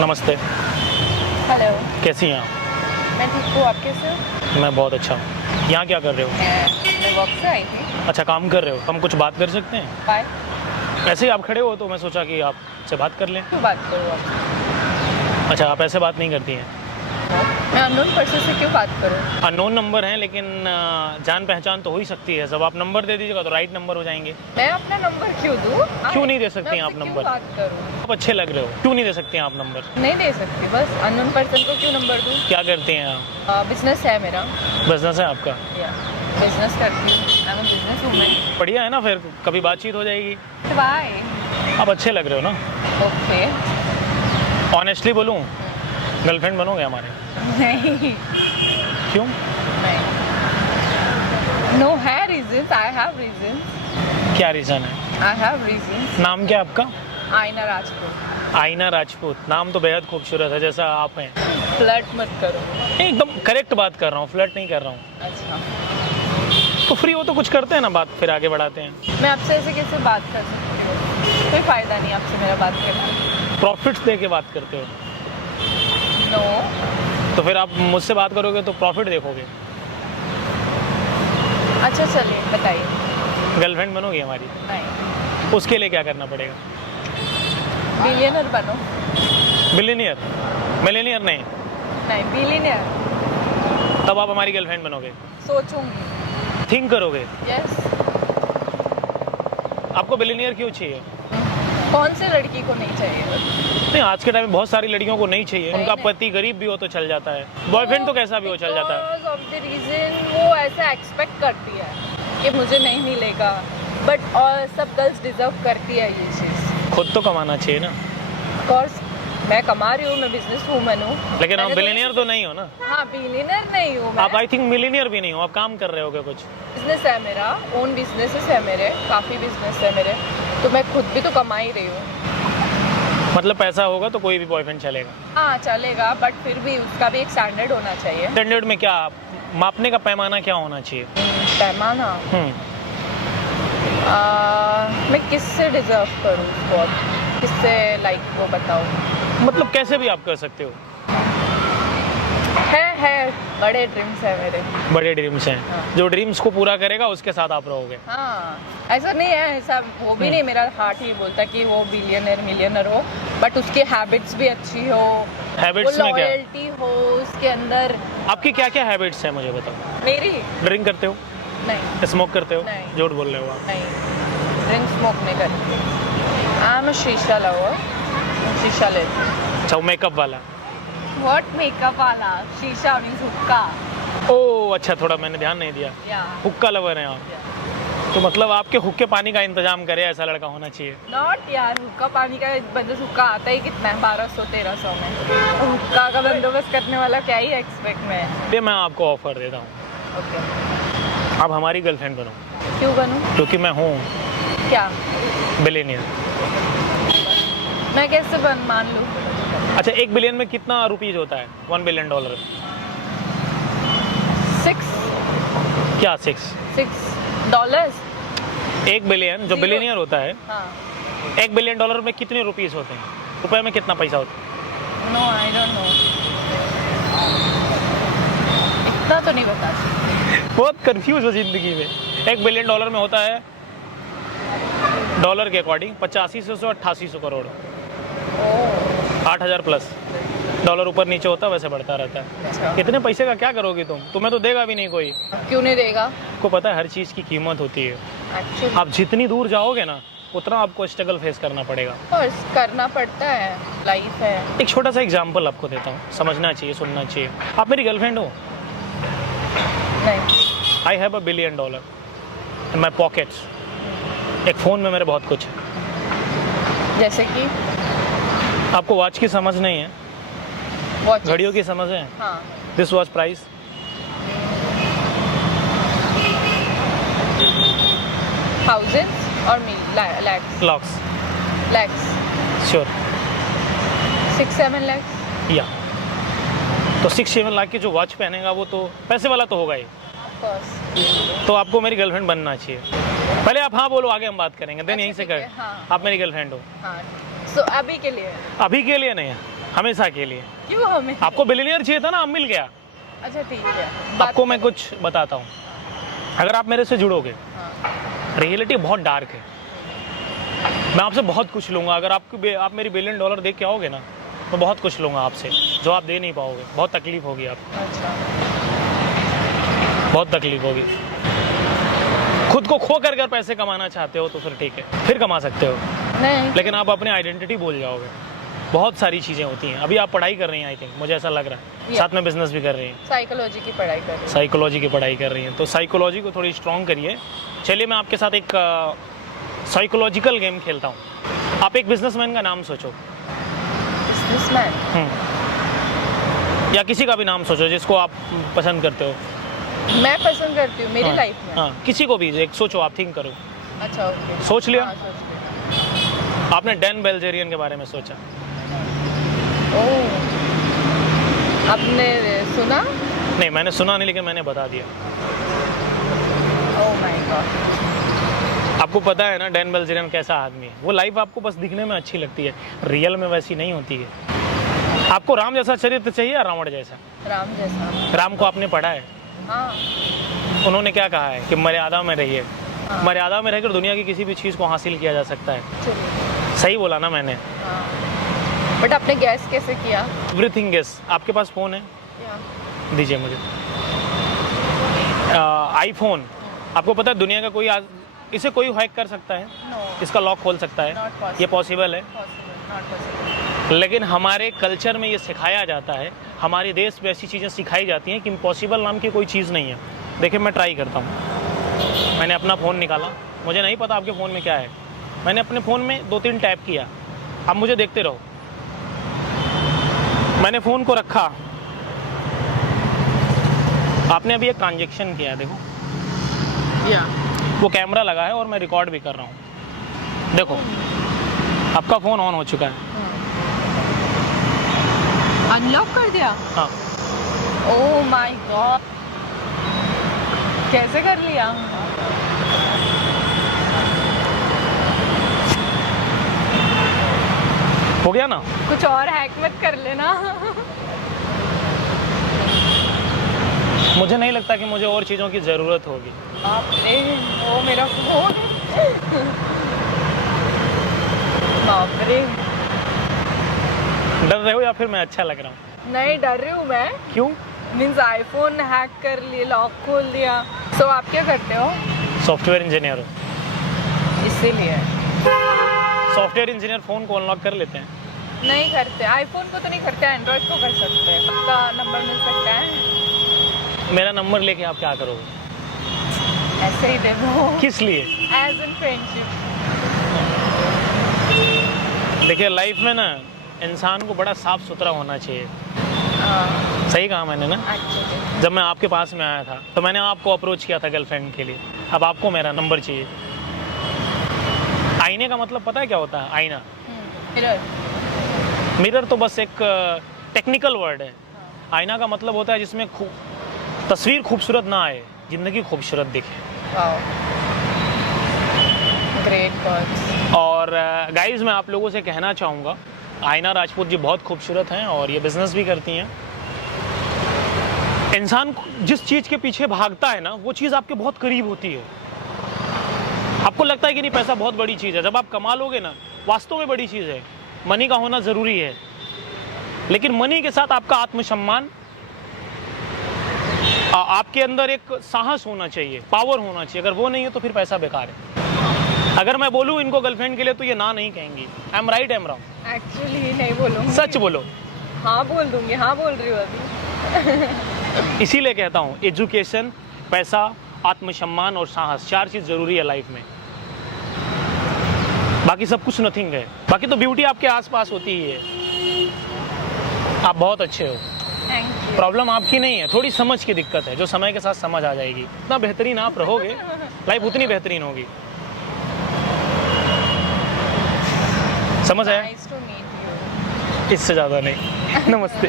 नमस्ते। हेलो। कैसी हैं आप? मैं ठीक हूँ, आप कैसे हो? मैं बहुत अच्छा हूँ। यहाँ क्या कर रहे हो? मैं वॉक से आई थी। अच्छा, काम कर रहे हो। हम कुछ बात कर सकते हैं? बाय। ऐसे ही आप खड़े हो तो मैं सोचा कि आपसे बात कर लें। क्यों बात करूँ आप? अच्छा, आप ऐसे बात नहीं करती हैं? मैं अननोन पर्सन से क्यों बात करूँ? अननोन नंबर है लेकिन जान पहचान तो हो ही सकती है। जब आप नंबर दे दीजिएगा तो राइट नंबर हो जाएंगे। मैं अपना नंबर क्यों दूँ? क्यों नहीं दे सकती हैं आप मैं आपसे नंबर? क्यों बात करूँ? आप अच्छे लग रहे हो, क्यों नहीं दे सकते हैं आप नंबर? नहीं दे सकती, बस अननोन पर्सन को क्यों नंबर दूँ? क्या करते हैं आप? बिजनेस है मेरा। बिजनेस है आपका? या बिजनेस करती हूँ। I am business women. बढ़िया है ना, फिर कभी बातचीत हो जाएगी। बाय। आप अच्छे लग रहे हो ना। ओके। ऑनेस्टली बोलूँ, गर्लफ्रेंड बनोगे हमारे? नहीं। क्यों? नहीं। नो है रीजंस, आई हैव रीजंस। क्या रीज़न है? I have reasons. नाम क्या आपका? आईना राजपूत। आईना राजपूत। नाम तो बेहद खूबसूरत है, जैसा आप हैं। फ्लर्ट मत करो। एकदम करेक्ट बात कर रहा हूँ, फ्लर्ट नहीं कर रहा हूँ। अच्छा। तो फ्री हो तो कुछ करते हैं ना, बात फिर आगे बढ़ाते हैं। मैं आपसे ऐसे कैसे बात कर सकती हूँ? कोई फ़ायदा नहीं आपसे मेरा बात करने। प्रॉफिट्स दे के बात करते हो नो। तो फिर आप मुझसे बात करोगे तो प्रॉफिट देखोगे। अच्छा चलिए बताइए। गर्लफ्रेंड बनोगी हमारी? नहीं। उसके लिए क्या करना पड़ेगा? बिलियनर बनो। बिलियनियर? मिलेनियर नहीं? नहीं, बिलियनर। तब आप हमारी गर्लफ्रेंड बनोगे? सोचूंगी। थिंक करोगे? यस। आपको बिलियनियर क्यों चाहिए? कौन से लड़की को नहीं चाहिए? नहीं, आज के टाइम में बहुत सारी लड़कियों को नहीं चाहिए। नहीं, उनका नहीं। पति गरीब भी हो तो चल जाता है, बॉयफ्रेंड तो कैसा भी हो चल जाता है। Because of the reason वो ऐसा एक्सपेक्ट करती है कि मुझे नहीं मिलेगा, बट और सब गर्ल्स डिजर्व करती है ये चीज़। खुद तो कमाना चाहिए ना। कोर्स मैं कमा रही हूँ, मैं बिजनेस वूमन हूँ। लेकिन आप बिलियनियर तो नहीं हो ना। हाँ, बिलियनर नहीं हूँ मैं। आप आई थिंक मिलीनियर भी नहीं हो, आप काम कर रहे होगे कुछ। बिजनेस है मेरा, ओन बिजनेसेस है मेरे, काफ़ी बिजनेस है मेरे, तो मैं खुद भी तो कमा ही रही हूँ। मतलब पैसा होगा तो कोई भी बॉयफ्रेंड चलेगा? हाँ चलेगा, बट फिर भी उसका भी एक स्टैंडर्ड होना चाहिए। स्टैंडर्ड में क्या, मापने का पैमाना क्या होना चाहिए? पैमाना। मैं किससे डिजर्व करूँ उसको, किससे लाइक वो बताऊँ? मतलब कैसे भी आप कर सकते हो। है बड़े ड्रीम्स है मेरे। बड़े ड्रीम्स हैं। हाँ। जो ड्रीम्स को पूरा करेगा उसके साथ आप रहोगे। हाँ, ऐसा नहीं है, ऐसा वो भी नहीं, मेरा हार्ट ही बोलता कि वो बिलियनर मिलियनर हो, बट उसकी हैबिट्स भी अच्छी हो, हैबिट्स वो में क्या? लॉयल्टी हो उसके अंदर। आपकी क्या क्या हैबिट्स हैं मुझे बताओ। मेरी? ड्रिंक करते हो? नहीं। स्मोक करते हो? नहीं। झूठ बोल रहे हो आप। नहीं, ड्रिंक स्मोक नहीं करती। आई एम शीशा लवर, शीशा लेती हूँ। अच्छा, मेकअप वाला? व्हाट मेकअप वाला? शीशा मींस हुक्का। ओह अच्छा, थोड़ा मैंने ध्यान नहीं दिया। या हुक्का लवर हैं आप? तो मतलब आपके हुक्के पानी का इंतजाम करे ऐसा लड़का होना चाहिए। नॉट यार, हुक्का पानी का बंदोबस्त, हुक्का आता ही कितना है, 1200-1300 में। हुक्का का बंदोबस्त करने वाला क्या ही एक्सपेक्ट में है। ये मैं आपको ऑफर देता हूँ, ओके। आप हमारी गर्लफ्रेंड बनो। क्यों बनूं? क्योंकि मैं हूँ क्या? बिलियनियर। मैं कैसे मान लूँ? अच्छा, 1 बिलियन में कितना रुपीज होता है? $1 बिलियन। 6 क्या 6? डॉलर्स। 1 बिलियन जो Zero. बिलियनियर होता है, हाँ। 1 बिलियन डॉलर में कितने रुपीस होते हैं? रुपए में कितना पैसा होता है? नो, आई डोंट नो, इतना तो नहीं बता सकती। बहुत कंफ्यूज हो जिंदगी में। 1 बिलियन डॉलर में होता है, डॉलर के अकॉर्डिंग 8500 से 8800 करोड़। 8000 प्लस। डॉलर ऊपर नीचे होता है, वैसे बढ़ता रहता है। अच्छा। इतने पैसे का क्या करोगी तुम? तुम्हें तो देगा भी नहीं कोई। क्यों नहीं देगा? आपको पता है हर चीज़ की कीमत होती है। एक्चुअली आप जितनी दूर जाओगे ना, उतना आपको स्ट्रगल फेस करना पड़ेगा। करना पड़ता है, लाइफ है। एक छोटा सा एग्जांपल आपको देता हूँ, समझना चाहिए, सुनना चाहिए। आप मेरी गर्लफ्रेंड हो? नहीं। I have $1 billion in my pockets. एक फ़ोन में मेरे बहुत कुछ है। जैसे कि आपको वॉच की समझ नहीं है, वॉच, घड़ियों की समझ है। हाँ। दिस वॉच प्राइस थाउजेंड्स और लैक्स? श्योर 6-7 लैक्स। या तो 6-7 लाख की जो वॉच पहनेगा वो तो पैसे वाला तो होगा ही। Of course. तो आपको मेरी गर्लफ्रेंड बनना चाहिए। पहले आप हाँ बोलो, आगे हम बात करेंगे। देन अच्छा, यहीं से ठीक है, कर। हाँ। आप मेरी गर्लफ्रेंड हो? हाँ, सो अभी के लिए? अभी के लिए नहीं है, हमेशा के लिए। क्यों हमें? आपको बिलियनियर चाहिए था ना, अब मिल गया। अच्छा ठीक है, आपको मैं कुछ बताता हूँ, अगर आप मेरे से जुड़ोगे, हाँ। रियलिटी बहुत डार्क है। मैं आपसे बहुत कुछ लूँगा, अगर आप मेरी $1 बिलियन देख के आओगे ना, तो बहुत कुछ लूँगा आपसे जो आप दे नहीं पाओगे। बहुत तकलीफ होगी आपको, अच्छा, बहुत तकलीफ होगी। खुद को खो कर अगर पैसे कमाना चाहते हो तो फिर ठीक है, फिर कमा सकते हो, नहीं लेकिन आप अपनी आइडेंटिटी भूल जाओगे। बहुत सारी चीज़ें होती हैं। अभी आप पढ़ाई कर रही हैं, आई थिंक, मुझे ऐसा लग रहा है, साथ में बिजनेस भी कर रही हैं, साइकोलॉजी की पढ़ाई कर रही हूँ। साइकोलॉजी की पढ़ाई कर रही हैं, तो साइकोलॉजी को थोड़ी स्ट्रॉन्ग करिए। चलिए मैं आपके साथ एक साइकोलॉजिकल गेम खेलता हूँ। आप एक बिजनेसमैन का नाम सोचो, बिजनेसमैन, या किसी का भी नाम सोचो जिसको आप पसंद करते हो। मैं पसंद करती हूँ मेरी लाइफ में। हाँ, किसी को भी एक सोचो, आप थिंक करो। अच्छा ओके, सोच लिया? हाँ, सोच लिया। आपने डैन बिल्ज़ेरियन के बारे में सोचा? ओह, आपने सुना? नहीं, मैंने सुना नहीं, लेकिन मैंने बता दिया। Oh my God. आपको पता है ना डैन बिल्ज़ेरियन कैसा आदमी है? वो लाइफ आपको बस दिखने में अच्छी लगती है, रियल में वैसी नहीं होती है। आपको राम जैसा चरित्र चाहिए या रावण जैसा? राम जैसा। राम को आपने पढ़ा है? हाँ। उन्होंने क्या कहा है कि मर्यादा में रहिए। हाँ। मर्यादा में रहकर दुनिया की किसी भी चीज़ को हासिल किया जा सकता है। चलिए। सही बोला ना मैंने? हाँ। बट आपने गैस कैसे किया? Everything guess. आपके पास फ़ोन है? क्या? दीजिए मुझे। आईफोन, आपको पता है दुनिया का कोई इसे कोई हैक कर सकता है? No, इसका लॉक खोल सकता है? not possible. ये पॉसिबल है? Possible, not possible. लेकिन हमारे कल्चर में ये सिखाया जाता है, हमारे देश में ऐसी चीज़ें सिखाई जाती हैं कि इम्पॉसिबल नाम की कोई चीज़ नहीं है। देखिए मैं ट्राई करता हूँ। मैंने अपना फ़ोन निकाला, मुझे नहीं पता आपके फ़ोन में क्या है। मैंने अपने फ़ोन में 2-3 टैप किया, आप मुझे देखते रहो। मैंने फ़ोन को रखा, आपने अभी एक ट्रांजेक्शन किया, देखो वो कैमरा लगा है और मैं रिकॉर्ड भी कर रहा हूँ। देखो आपका फ़ोन ऑन हो चुका है। अनलॉक कर दिया? हाँ। ओह माय गॉड, कैसे कर लिया? हो गया ना? कुछ और हैक मत कर लेना। मुझे नहीं लगता कि मुझे और चीज़ों की ज़रूरत होगी। बाप रे, वो मेरा फोन। बाप रे। डर रहे हो या फिर मैं अच्छा लग रहा हूँ? नहीं, डर रही हूँ मैं। क्यों? मीन्स आईफोन हैक कर लिए, लॉक खोल दिया। सो आप क्या करते हो? सॉफ्टवेयर इंजीनियर हो। इसीलिए सॉफ्टवेयर इंजीनियर फ़ोन को अनलॉक कर लेते हैं? नहीं करते। आईफोन को तो नहीं करते, एंड्रॉइड को कर सकते हैं। आपका नंबर मिल सकता है? मेरा नंबर लेके आप क्या करोगे? ऐसे ही दे दो। किस लिए? As in friendship. देखिए लाइफ में ना इंसान को बड़ा साफ सुथरा होना चाहिए। सही कहा मैंने ना? एक्चुअली जब मैं आपके पास में आया था तो मैंने आपको अप्रोच किया था गर्लफ्रेंड के लिए। अब आपको मेरा नंबर चाहिए। आईने का मतलब पता है क्या होता है? आईना, मिरर। मिरर तो बस एक टेक्निकल वर्ड है। आईना का मतलब होता है जिसमें तस्वीर खूबसूरत ना आए, जिंदगी खूबसूरत दिखे। Wow, great words. और गाइस मैं आप लोगों से कहना चाहूँगा, आईना राजपूत जी बहुत खूबसूरत हैं और ये बिज़नेस भी करती हैं। इंसान जिस चीज़ के पीछे भागता है ना, वो चीज़ आपके बहुत करीब होती है। आपको लगता है कि नहीं पैसा बहुत बड़ी चीज़ है, जब आप कमा लोगे ना, वास्तव में बड़ी चीज़ है। मनी का होना ज़रूरी है, लेकिन मनी के साथ आपका आत्मसम्मान, आपके अंदर एक साहस होना चाहिए, पावर होना चाहिए। अगर वो नहीं है तो फिर पैसा बेकार है। अगर मैं बोलूँ इनको गर्लफ्रेंड के लिए तो ये ना नहीं कहेंगी। I am right, I am wrong? Actually नहीं बोलूँगी। सच बोलो। हाँ बोल दूँगी, हाँ बोल रही हूँ अभी। इसीलिए कहता हूँ एजुकेशन, पैसा, आत्मसम्मान और साहस, 4 चीज़ ज़रूरी है लाइफ में। बाकी सब कुछ नथिंग है। बाकी तो ब्यूटी आपके आसपास होती ही है। आप बहुत अच्छे हो, थैंक यू। प्रॉब्लम आपकी नहीं है, थोड़ी समझ की दिक्कत है जो समय के साथ समझ आ जाएगी। इतना बेहतरीन आप रहोगे, लाइफ उतनी बेहतरीन होगी। समझ आया? Nice to meet you. इससे ज़्यादा नहीं। नमस्ते।